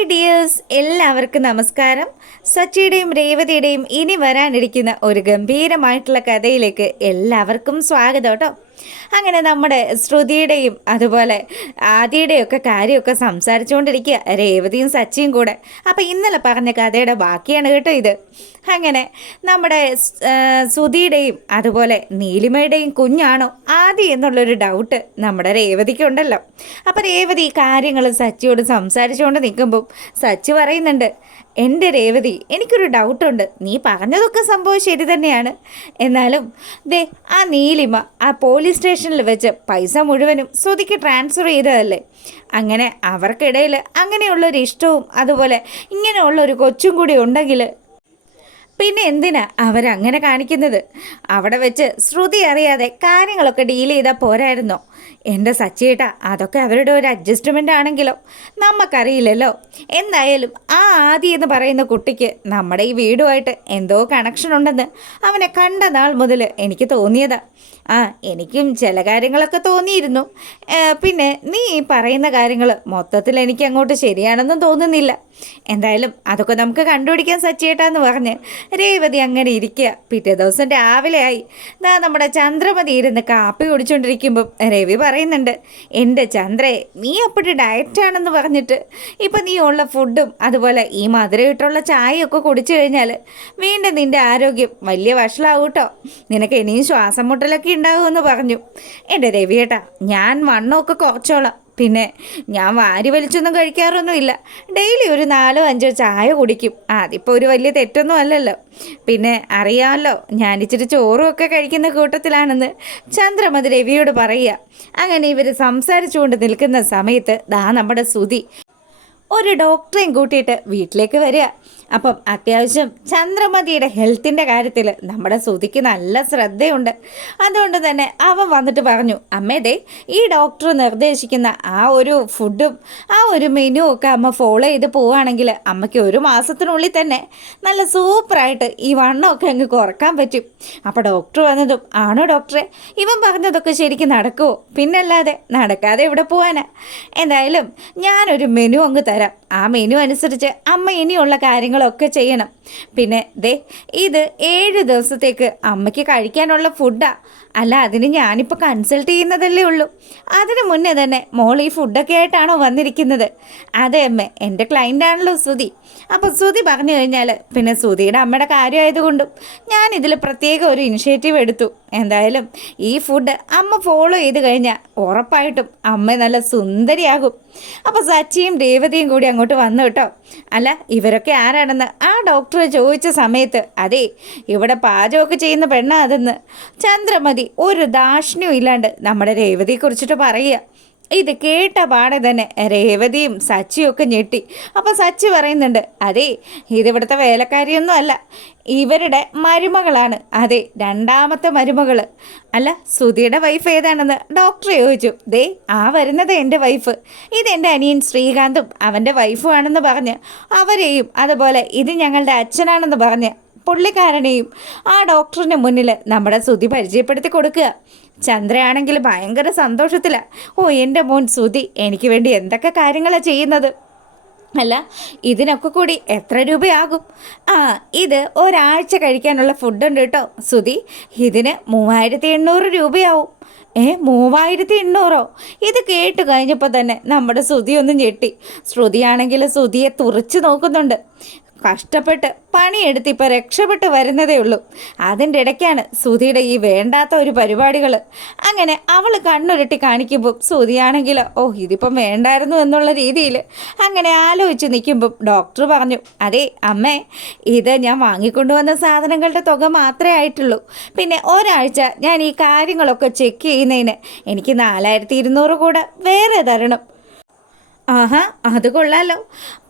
Hi dears, എല്ലാവർക്കും നമസ്കാരം. സച്ചിയുടെയും രേവതിയുടെയും ഇനി വരാനിരിക്കുന്ന ഒരു ഗംഭീരമായിട്ടുള്ള കഥയിലേക്ക് എല്ലാവർക്കും സ്വാഗതം കേട്ടോ. അങ്ങനെ നമ്മുടെ ശ്രുതിയുടെയും അതുപോലെ ആദിയുടെയും ഒക്കെ കാര്യമൊക്കെ സംസാരിച്ചുകൊണ്ടിരിക്കുക രേവതിയും സച്ചിയും കൂടെ. അപ്പം ഇന്നലെ പറഞ്ഞ കഥയുടെ ബാക്കിയാണ് കേട്ടോ ഇത്. അങ്ങനെ നമ്മുടെ ശ്രുതിയുടെയും അതുപോലെ നീലിമയുടെയും കുഞ്ഞാണോ ആദി എന്നുള്ളൊരു ഡൗട്ട് നമ്മുടെ രേവതിക്കുണ്ടല്ലോ. അപ്പം രേവതി ഈ കാര്യങ്ങൾ സച്ചിയോട് സംസാരിച്ചുകൊണ്ട് നിൽക്കുമ്പം സച്ചി പറയുന്നുണ്ട്, എൻ്റെ രേവതി, എനിക്കൊരു ഡൗട്ടുണ്ട്. നീ പറഞ്ഞതൊക്കെ സംഭവം ശരി തന്നെയാണ്. എന്നാലും ദേ ആ നീലിമ ആ പോലീസ് സ്റ്റേഷനിൽ വെച്ച് പൈസ മുഴുവനും ശ്രുതിക്ക് ട്രാൻസ്ഫർ ചെയ്തതല്ലേ? അങ്ങനെ അവർക്കിടയിൽ അങ്ങനെയുള്ളൊരു ഇഷ്ടവും അതുപോലെ ഇങ്ങനെയുള്ളൊരു കൊച്ചും കൂടി ഉണ്ടെങ്കിൽ പിന്നെ എന്തിനാ അവരങ്ങനെ കാണിക്കുന്നത്? അവിടെ വെച്ച് ശ്രുതി അറിയാതെ കാര്യങ്ങളൊക്കെ ഡീൽ ചെയ്താൽ പോരായിരുന്നോ? എൻ്റെ സച്ചിയേട്ടാ, അതൊക്കെ അവരുടെ ഒരു അഡ്ജസ്റ്റ്മെൻ്റ് ആണെങ്കിലോ നമുക്കറിയില്ലല്ലോ. എന്തായാലും ആ ആദി എന്ന് പറയുന്ന കുട്ടിക്ക് നമ്മുടെ ഈ വീടുമായിട്ട് എന്തോ കണക്ഷൻ ഉണ്ടെന്ന് അവനെ കണ്ട നാൾ മുതൽ എനിക്ക് തോന്നിയതാ. എനിക്കും ചില കാര്യങ്ങളൊക്കെ തോന്നിയിരുന്നു. പിന്നെ നീ ഈ പറയുന്ന കാര്യങ്ങൾ മൊത്തത്തിൽ എനിക്ക് അങ്ങോട്ട് ശരിയാണെന്നും തോന്നുന്നില്ല. എന്തായാലും അതൊക്കെ നമുക്ക് കണ്ടുപിടിക്കാൻ സച്ചിയേട്ടാന്ന് പറഞ്ഞ് രേവതി അങ്ങനെ ഇരിക്കുക. പിറ്റേ ദിവസം രാവിലെ ആയി. നമ്മുടെ ചന്ദ്രമതി ഇരുന്ന് കാപ്പി കുടിച്ചുകൊണ്ടിരിക്കുമ്പം രവി പറയുന്നുണ്ട്, എൻ്റെ ചന്ദ്രേ, നീ അപ്പോഴും ഡയറ്റാണെന്ന് പറഞ്ഞിട്ട് ഇപ്പം നീ ഉള്ള ഫുഡും അതുപോലെ ഈ മധുരമായിട്ടുള്ള ചായയൊക്കെ കുടിച്ചു കഴിഞ്ഞാൽ വീണ്ടും നിൻ്റെ ആരോഗ്യം വലിയ വഷളാവും കേട്ടോ. നിനക്ക് ഇനിയും ശ്വാസം മുട്ടലൊക്കെ ഉണ്ടാകുമെന്ന് പറഞ്ഞു. എൻ്റെ രവിയേട്ടാ, ഞാൻ വണ്ണമൊക്കെ കുറച്ചോളാം. പിന്നെ ഞാൻ വാരി വലിച്ചൊന്നും കഴിക്കാറൊന്നുമില്ല. ഡെയിലി ഒരു 4-5 ചായ കുടിക്കും. അതിപ്പോൾ ഒരു വലിയ തെറ്റൊന്നും അല്ലല്ലോ. പിന്നെ അറിയാമല്ലോ, ഞാൻ ഇച്ചിരി ചോറും ഒക്കെ കഴിക്കുന്ന കൂട്ടത്തിലാണെന്ന് ചന്ദ്രമതി രവിയോട് പറയുക. അങ്ങനെ ഇവർ സംസാരിച്ചുകൊണ്ട് നിൽക്കുന്ന സമയത്ത് നമ്മുടെ ശ്രുതി ഒരു ഡോക്ടറെയും കൂട്ടിയിട്ട് വീട്ടിലേക്ക് വരിക. അപ്പം അത്യാവശ്യം ചന്ദ്രമതിയുടെ ഹെൽത്തിൻ്റെ കാര്യത്തിൽ നമ്മുടെ ശ്രുതിക്ക് നല്ല ശ്രദ്ധയുണ്ട്. അതുകൊണ്ട് തന്നെ അവൻ വന്നിട്ട് പറഞ്ഞു, അമ്മേതേ, ഈ ഡോക്ടർ നിർദ്ദേശിക്കുന്ന ആ ഒരു ഫുഡും ആ ഒരു മെനു ഒക്കെ അമ്മ ഫോളോ ചെയ്ത് പോവുകയാണെങ്കിൽ അമ്മയ്ക്ക് ഒരു മാസത്തിനുള്ളിൽ തന്നെ നല്ല സൂപ്പറായിട്ട് ഈ വണ്ണമൊക്കെ അങ്ങ് കുറക്കാൻ പറ്റും. അപ്പോൾ ഡോക്ടർ വന്നതും, ആണോ ഡോക്ടറെ, ഇവൻ പറഞ്ഞതൊക്കെ ശരിക്കും നടക്കുമോ? പിന്നല്ലാതെ നടക്കാതെ എവിടെ പോവാനാ? എന്തായാലും ഞാനൊരു മെനു അങ്ങ് തരാം. ആ മെനു അനുസരിച്ച് അമ്മ ഇനിയുള്ള കാര്യങ്ങളൊക്കെ ചെയ്യണം. പിന്നെ ഇത് 7 ദിവസത്തേക്ക് അമ്മയ്ക്ക് കഴിക്കാനുള്ള ഫുഡാ. അല്ല, അതിന് ഞാനിപ്പോൾ കൺസൾട്ട് ചെയ്യുന്നതല്ലേ ഉള്ളൂ. അതിന് മുന്നേ തന്നെ മോൾ ഈ ഫുഡൊക്കെ ആയിട്ടാണോ വന്നിരിക്കുന്നത്? അതെ അമ്മേ, എൻ്റെ ക്ലൈൻ്റാണല്ലോ ശ്രുതി. അപ്പോൾ ശ്രുതി പറഞ്ഞു കഴിഞ്ഞാൽ പിന്നെ ശ്രുതിയുടെ അമ്മയുടെ കാര്യമായതുകൊണ്ടും ഞാനിതിൽ പ്രത്യേക ഒരു ഇനിഷ്യേറ്റീവ് എടുത്തു. എന്തായാലും ഈ ഫുഡ് അമ്മ ഫോളോ ചെയ്ത് കഴിഞ്ഞാൽ ഉറപ്പായിട്ടും അമ്മ നല്ല സുന്ദരിയാകും. അപ്പോൾ സച്ചിയും രേവതിയും കൂടി അങ്ങോട്ട് വന്നു കേട്ടോ. അല്ല, ഇവരൊക്കെ ആരാണെന്ന് ആ ഡോക്ടർ ചോദിച്ച സമയത്ത്, അതെ, ഇവിടെ പാചകമൊക്കെ ചെയ്യുന്ന പെണ്ണാ അതെന്ന് ചന്ദ്രമതി ഒരു ദാക്ഷിണ്യവും ഇല്ലാണ്ട് നമ്മുടെ രേവതിയെക്കുറിച്ചിട്ട് പറയുക. ഇത് കേട്ട പാടെ തന്നെ രേവതിയും സച്ചിയും ഒക്കെ ഞെട്ടി. അപ്പോൾ സച്ചി പറയുന്നുണ്ട്, അതെ, ഇതിവിടുത്തെ വേലക്കാരിയൊന്നും അല്ല, ഇവരുടെ മരുമകളാണ്. അതെ, 2ാമത്തെ മരുമകൾ. അല്ല, ശ്രുതിയുടെ വൈഫ് ഏതാണെന്ന് ഡോക്ടർ ചോദിച്ചു. വരുന്നത് എൻ്റെ വൈഫ്. ഇതെൻ്റെ അനിയൻ ശ്രീകാന്തും അവൻ്റെ വൈഫും ആണെന്ന് പറഞ്ഞ് അവരെയും അതുപോലെ ഇത് ഞങ്ങളുടെ അച്ഛനാണെന്ന് പറഞ്ഞ് പുള്ളിക്കാരനെയും ആ ഡോക്ടറിന് മുന്നിൽ നമ്മുടെ ശ്രുതി പരിചയപ്പെടുത്തി കൊടുക്കുക. ചന്ദ്രയാണെങ്കിൽ ഭയങ്കര സന്തോഷത്തിലാണ്. എൻ്റെ മോൻ ശ്രുതി എനിക്ക് വേണ്ടി എന്തൊക്കെ കാര്യങ്ങളാണ് ചെയ്യുന്നത്. അല്ല, ഇതിനൊക്കെ കൂടി എത്ര രൂപയാകും? ഇത് ഒരാഴ്ച കഴിക്കാനുള്ള ഫുഡുണ്ട് കേട്ടോ ശ്രുതി. ഇതിന് 3800 രൂപയാവും. 3800? ഇത് കേട്ട് കഴിഞ്ഞപ്പോൾ തന്നെ നമ്മുടെ ശ്രുതി ഒന്ന് ഞെട്ടി. ശ്രുതിയാണെങ്കിൽ ശ്രുതിയെ തുറച്ച് നോക്കുന്നുണ്ട്. കഷ്ടപ്പെട്ട് പണിയെടുത്ത് ഇപ്പോൾ രക്ഷപ്പെട്ട് വരുന്നതേ ഉള്ളൂ. അതിൻ്റെ ഇടയ്ക്കാണ് ശ്രുതിയുടെ ഈ വേണ്ടാത്ത ഒരു പരിപാടികൾ. അങ്ങനെ അവൾ കണ്ണുരുട്ടി കാണിക്കുമ്പം ശ്രുതിയാണെങ്കിലോ ഇതിപ്പം വേണ്ടായിരുന്നു എന്നുള്ള രീതിയിൽ അങ്ങനെ ആലോചിച്ച് നിൽക്കുമ്പം ഡോക്ടർ പറഞ്ഞു, അതെ അമ്മേ, ഇത് ഞാൻ വാങ്ങിക്കൊണ്ടുവന്ന സാധനങ്ങളുടെ തുക മാത്രമേ ആയിട്ടുള്ളൂ. പിന്നെ ഒരാഴ്ച ഞാൻ ഈ കാര്യങ്ങളൊക്കെ ചെക്ക് ചെയ്യുന്നതിന് എനിക്ക് 4200 കൂടെ വേറെ തരണം. അത് കൊള്ളാലോ.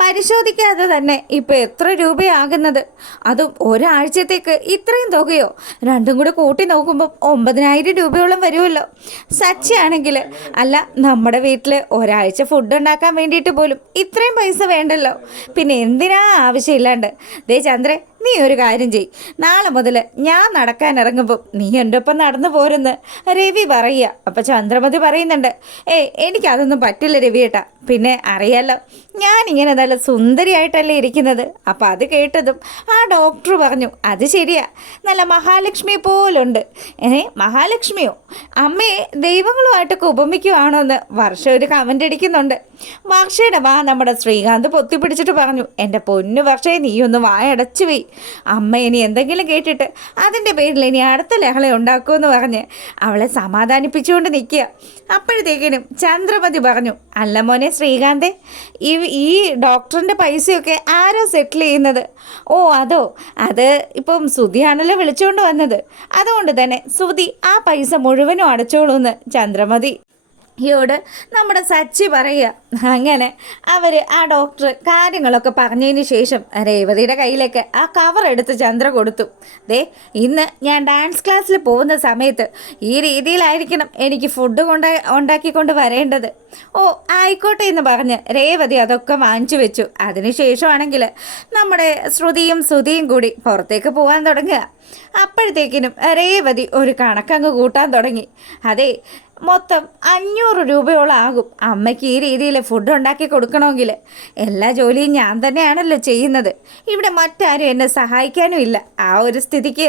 പരിശോധിക്കാതെ തന്നെ ഇപ്പോൾ എത്ര രൂപയാകുന്നത്? അതും ഒരാഴ്ചത്തേക്ക് ഇത്രയും തുകയോ? രണ്ടും കൂടെ കൂട്ടി നോക്കുമ്പോൾ 9000 രൂപയോളം വരുമല്ലോ. സച്ചിയാണെങ്കിൽ, അല്ല, നമ്മുടെ വീട്ടിൽ ഒരാഴ്ച ഫുഡ് ഉണ്ടാക്കാൻ വേണ്ടിയിട്ട് പോലും ഇത്രയും പൈസ വേണ്ടല്ലോ. പിന്നെ എന്തിനാ ആവശ്യമില്ലാണ്ട്? ചന്ദ്രേ, നീ ഒരു കാര്യം ചെയ്, നാളെ മുതൽ ഞാൻ നടക്കാൻ ഇറങ്ങുമ്പോൾ നീ എൻ്റെ ഒപ്പം നടന്നു പോരെന്ന് രവി പറയുക. അപ്പം ചന്ദ്രമതി പറയുന്നുണ്ട്, എനിക്കതൊന്നും പറ്റില്ല രവിയേട്ടാ. പിന്നെ അറിയാലോ, ഞാനിങ്ങനെ നല്ല സുന്ദരിയായിട്ടല്ലേ ഇരിക്കുന്നത്. അപ്പം അത് കേട്ടതും ആ ഡോക്ടർ പറഞ്ഞു, അത് ശരിയാ, നല്ല മഹാലക്ഷ്മി പോലുണ്ട്. മഹാലക്ഷ്മിയോ? അമ്മയെ ദൈവങ്ങളുമായിട്ടൊക്കെ ഉപമിക്കുവാണോ എന്ന് വർഷ ഒരു കമൻ്റ് അടിക്കുന്നുണ്ട്. വർഷയുടെ വാ നമ്മുടെ ശ്രീകാന്ത് പൊത്തിപ്പിടിച്ചിട്ട് പറഞ്ഞു, എൻ്റെ പൊന്നു വർഷയെ നീ ഒന്ന് വായടച്ചു പോയി. അമ്മ ഇനി എന്തെങ്കിലും കേട്ടിട്ട് അതിൻ്റെ പേരിൽ ഇനി അടുത്ത ലഹള ഉണ്ടാക്കുമെന്ന് പറഞ്ഞ് അവളെ സമാധാനിപ്പിച്ചുകൊണ്ട് നിൽക്കുക. അപ്പോഴത്തേക്കിനും ചന്ദ്രമതി പറഞ്ഞു, അല്ല മോനെ ശ്രീകാന്തേ, ഈ ഡോക്ടറിൻ്റെ പൈസയൊക്കെ ആരോ സെറ്റിൽ ചെയ്യുന്നത്? ഓ അതോ, അത് ഇപ്പം സുധിയാണല്ലോ വിളിച്ചുകൊണ്ട് വന്നത്. അതുകൊണ്ട് തന്നെ സുധി ആ പൈസ മുഴുവനും അടച്ചോളൂ എന്ന് ചന്ദ്രമതി യോട് നമ്മുടെ സച്ചി പറയുക. അങ്ങനെ അവർ ആ ഡോക്ടർ കാര്യങ്ങളൊക്കെ പറഞ്ഞതിന് ശേഷം രേവതിയുടെ കയ്യിലേക്ക് ആ കവർ എടുത്ത് ചന്ദ്ര കൊടുത്തു. ദേ, ഇന്ന് ഞാൻ ഡാൻസ് ക്ലാസ്സിൽ പോകുന്ന സമയത്ത് ഈ രീതിയിലായിരിക്കണം എനിക്ക് ഫുഡ് ഉണ്ടാക്കിക്കൊണ്ട് വരേണ്ടത്. ഓ ആയിക്കോട്ടെ എന്ന് പറഞ്ഞ് രേവതി അതൊക്കെ വാങ്ങിച്ചു വെച്ചു. അതിനുശേഷമാണെങ്കിൽ നമ്മുടെ ശ്രുതിയും സുധിയും കൂടി പുറത്തേക്ക് പോകാൻ തുടങ്ങുക. അപ്പോഴത്തേക്കിനും രേവതി ഒരു കണക്കങ്ങ് കൂട്ടാൻ തുടങ്ങി. അതെ, മൊത്തം 500 രൂപയോളം ആകും അമ്മയ്ക്ക് ഈ രീതിയിൽ ഫുഡ് ഉണ്ടാക്കി കൊടുക്കണമെങ്കിൽ. എല്ലാ ജോലിയും ഞാൻ തന്നെയാണല്ലോ ചെയ്യുന്നത്. ഇവിടെ മറ്റാരും എന്നെ സഹായിക്കാനും ഇല്ല. ആ ഒരു സ്ഥിതിക്ക്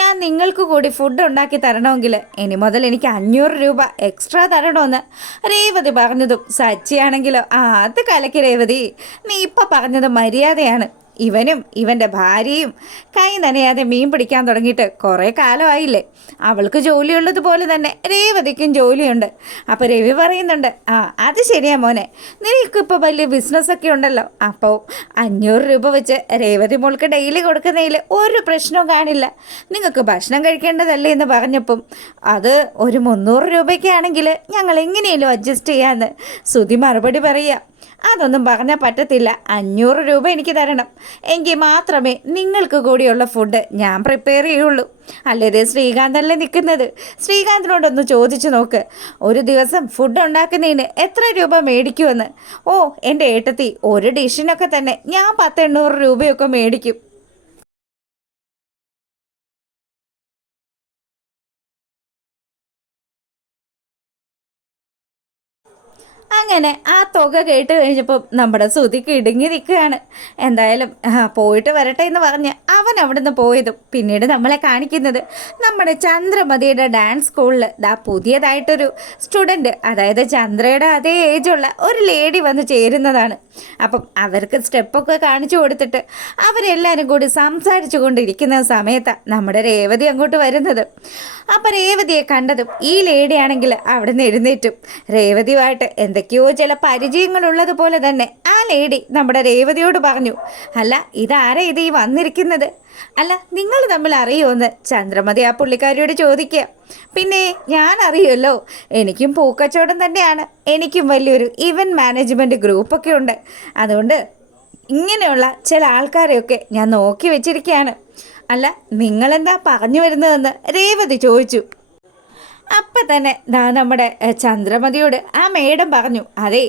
ഞാൻ നിങ്ങൾക്ക് കൂടി ഫുഡ് ഉണ്ടാക്കി തരണമെങ്കിൽ ഇനി മുതൽ എനിക്ക് 500 രൂപ എക്സ്ട്രാ തരണമെന്ന് രേവതി പറഞ്ഞതും സച്ചിയാണെങ്കിലോ, അത് കലക്കി രേവതി, നീ ഇപ്പം പറഞ്ഞത് മര്യാദയാണ്. ഇവനും ഇവൻ്റെ ഭാര്യയും കൈ നനയാതെ മീൻ പിടിക്കാൻ തുടങ്ങിയിട്ട് കുറേ കാലമായില്ലേ. അവൾക്ക് ജോലിയുള്ളതുപോലെ തന്നെ രേവതിക്കും ജോലിയുണ്ട്. അപ്പോൾ രവി പറയുന്നുണ്ട്, അത് ശരിയാ മോനെ, നിനക്കിപ്പോൾ വലിയ ബിസിനസ്സൊക്കെ ഉണ്ടല്ലോ. അപ്പോൾ 500 രൂപ വെച്ച് രേവതി മോൾക്ക് ഡെയിലി കൊടുക്കുന്നതിൽ ഒരു പ്രശ്നവും കാണില്ല. നിങ്ങൾക്ക് ഭക്ഷണം കഴിക്കേണ്ടതല്ലേ എന്ന് പറഞ്ഞപ്പം അത് ഒരു 300 രൂപയ്ക്കാണെങ്കിൽ ഞങ്ങൾ എങ്ങനെയെങ്കിലും അഡ്ജസ്റ്റ് ചെയ്യാമെന്ന് സുധി മറുപടി പറയുക. അതൊന്നും പറഞ്ഞാൽ പറ്റത്തില്ല, 500 രൂപ എനിക്ക് തരണം. എങ്കിൽ മാത്രമേ നിങ്ങൾക്ക് കൂടിയുള്ള ഫുഡ് ഞാൻ പ്രിപ്പയർ ചെയ്യുള്ളൂ. അല്ലേ ശ്രീകാന്തല്ലേ നിൽക്കുന്നത്, ശ്രീകാന്തിനോടൊന്ന് ചോദിച്ചു നോക്ക്, ഒരു ദിവസം ഫുഡ് ഉണ്ടാക്കുന്നതിന് എത്ര രൂപ മേടിക്കുമെന്ന്. ഓ എൻ്റെ ഏട്ടത്തി, ഒരു ഡിഷിനൊക്കെ തന്നെ ഞാൻ 1000-800 രൂപയൊക്കെ മേടിക്കും. അങ്ങനെ ആ തുക കേട്ട് കഴിഞ്ഞപ്പം നമ്മുടെ സുധിക്ക് ഇടുങ്ങി നിൽക്കുകയാണ്. എന്തായാലും പോയിട്ട് വരട്ടെ എന്ന് പറഞ്ഞ് അവൻ അവിടുന്ന് പോയതും പിന്നീട് നമ്മളെ കാണിക്കുന്നത് നമ്മുടെ ചന്ദ്രമതിയുടെ ഡാൻസ് സ്കൂളിൽ പുതിയതായിട്ടൊരു സ്റ്റുഡൻറ്റ്, അതായത് ചന്ദ്രയുടെ അതേ ഏജുള്ള ഒരു ലേഡി വന്ന് ചേരുന്നതാണ്. അപ്പം അവർക്ക് സ്റ്റെപ്പൊക്കെ കാണിച്ചു കൊടുത്തിട്ട് അവരെല്ലാവരും കൂടി സംസാരിച്ചു കൊണ്ടിരിക്കുന്ന സമയത്താണ് നമ്മുടെ രേവതി അങ്ങോട്ട് വരുന്നത്. അപ്പം രേവതിയെ കണ്ടതും ഈ ലേഡിയാണെങ്കിൽ അവിടെ നിന്ന് എഴുന്നേറ്റും. രേവതിയുമായിട്ട് എന്തൊക്കെയോ ചില പരിചയങ്ങളുള്ളതുപോലെ തന്നെ ആ ലേഡി നമ്മുടെ രേവതിയോട് പറഞ്ഞു, അല്ല ഇതാരാ ഇത് ഈ വന്നിരിക്കുന്നത്? അല്ല നിങ്ങൾ തമ്മിൽ അറിയുമെന്ന് ചന്ദ്രമതി ആ പുള്ളിക്കാരിയോട് ചോദിക്കുക. പിന്നെ ഞാൻ അറിയുമല്ലോ, എനിക്കും പൂക്കച്ചവടം തന്നെയാണ്, എനിക്കും വലിയൊരു ഇവൻറ്റ് മാനേജ്മെൻറ്റ് ഗ്രൂപ്പൊക്കെ ഉണ്ട്. അതുകൊണ്ട് ഇങ്ങനെയുള്ള ചില ആൾക്കാരെയൊക്കെ ഞാൻ നോക്കി വെച്ചിരിക്കുകയാണ്. അല്ല നിങ്ങളെന്താ പറഞ്ഞു വരുന്നതെന്ന് രേവതി ചോദിച്ചു. അപ്പം തന്നെ നമ്മുടെ ചന്ദ്രമതിയോട് ആ മേഡം പറഞ്ഞു, അതെ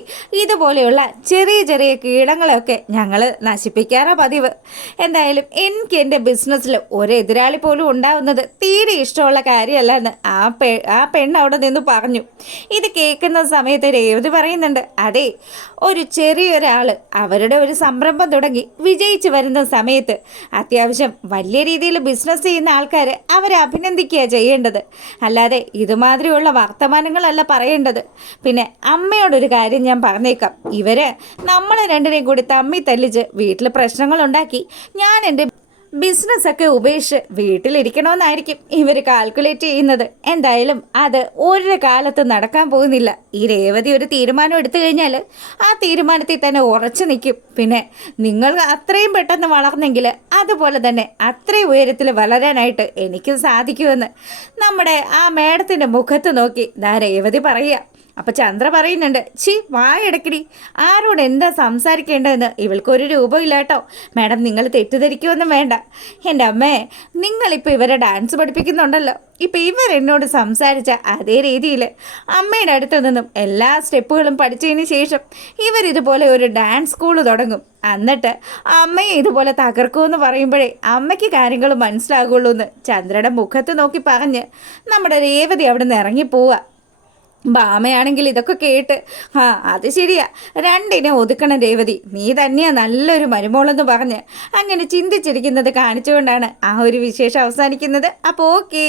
ഇതുപോലെയുള്ള ചെറിയ ചെറിയ കീടങ്ങളെയൊക്കെ ഞങ്ങൾ നശിപ്പിക്കാറാണ് പതിവ്. എന്തായാലും എൻ്റെ ബിസിനസ്സിൽ ഒരു എതിരാളി പോലും ഉണ്ടാവുന്നത് തീരെ ഇഷ്ടമുള്ള കാര്യമല്ല എന്ന് ആ പെണ്ണ് അവിടെ നിന്ന് പറഞ്ഞു. ഇത് കേൾക്കുന്ന സമയത്ത് രേവതി പറയുന്നുണ്ട്, അതെ ഒരു ചെറിയൊരാൾ അവരുടെ ഒരു സംരംഭം തുടങ്ങി വിജയിച്ച് വരുന്ന സമയത്ത് അത്യാവശ്യം വലിയ രീതിയിൽ ബിസിനസ് ചെയ്യുന്ന ആൾക്കാർ അവരെ അഭിനന്ദിക്കുക ചെയ്യേണ്ടത്, അല്ലാതെ ഇതുമാതിരിയുള്ള വർത്തമാനങ്ങളല്ല പറയേണ്ടത്. പിന്നെ അമ്മയോടൊരു കാര്യം ഞാൻ പറഞ്ഞേക്കാം, നമ്മളെ രണ്ടിനെയും കൂടി തമ്മി തല്ലിച്ച് വീട്ടിൽ പ്രശ്നങ്ങളുണ്ടാക്കി ഞാൻ എൻ്റെ ബിസിനസ്സൊക്കെ ഉപേക്ഷിച്ച് വീട്ടിലിരിക്കണമെന്നായിരിക്കും ഇവർ കാൽക്കുലേറ്റ് ചെയ്യുന്നത്. എന്തായാലും അത് ഒരു കാലത്ത് നടക്കാൻ പോകുന്നില്ല. ഈ രേവതി ഒരു തീരുമാനം എടുത്തു കഴിഞ്ഞാൽ ആ തീരുമാനത്തിൽ തന്നെ ഉറച്ചു നിൽക്കും. പിന്നെ നിങ്ങൾ അത്രയും പെട്ടെന്ന് വളർന്നെങ്കിൽ അതുപോലെ തന്നെ അത്രയും ഉയരത്തിൽ വളരാനായിട്ട് എനിക്ക് സാധിക്കുമെന്ന് നമ്മുടെ ആ മേഡത്തിൻ്റെ മുഖത്ത് നോക്കി രേവതി പറയുക. അപ്പോൾ ചന്ദ്ര പറയുന്നുണ്ട്, വായടക്കടി, ആരോട് എന്താ സംസാരിക്കേണ്ടതെന്ന് ഇവൾക്കൊരു രൂപമില്ല കേട്ടോ. മാഡം നിങ്ങൾ തെറ്റിദ്ധരിക്കുമൊന്നും വേണ്ട. എൻ്റെ അമ്മേ, നിങ്ങളിപ്പോൾ ഇവരെ ഡാൻസ് പഠിപ്പിക്കുന്നുണ്ടല്ലോ, ഇപ്പോൾ ഇവരെന്നോട് സംസാരിച്ച അതേ രീതിയിൽ അമ്മയുടെ അടുത്ത് നിന്നും എല്ലാ സ്റ്റെപ്പുകളും പഠിച്ചതിന് ശേഷം ഇവരിതുപോലെ ഒരു ഡാൻസ് സ്കൂൾ തുടങ്ങും. എന്നിട്ട് അമ്മയെ ഇതുപോലെ തകർക്കുമെന്ന് പറയുമ്പോഴേ അമ്മയ്ക്ക് കാര്യങ്ങൾ മനസ്സിലാകുള്ളൂ എന്ന് ചന്ദ്രയുടെ മുഖത്ത് നോക്കി പറഞ്ഞ് നമ്മുടെ രേവതി അവിടെ നിന്ന് ഇറങ്ങിപ്പോവുക. ബാമയാണെങ്കിൽ ഇതൊക്കെ കേട്ട് അത് ശരിയാ, രണ്ടിനെ ഒതുക്കണം രേവതി, നീ തന്നെയാ നല്ലൊരു മരുമോളെന്ന് പറഞ്ഞ് അങ്ങനെ ചിന്തിച്ചിരിക്കുന്നത് കാണിച്ചുകൊണ്ടാണ് ആ ഒരു വിശേഷം അവസാനിക്കുന്നത്. അപ്പോൾ ഓക്കേ.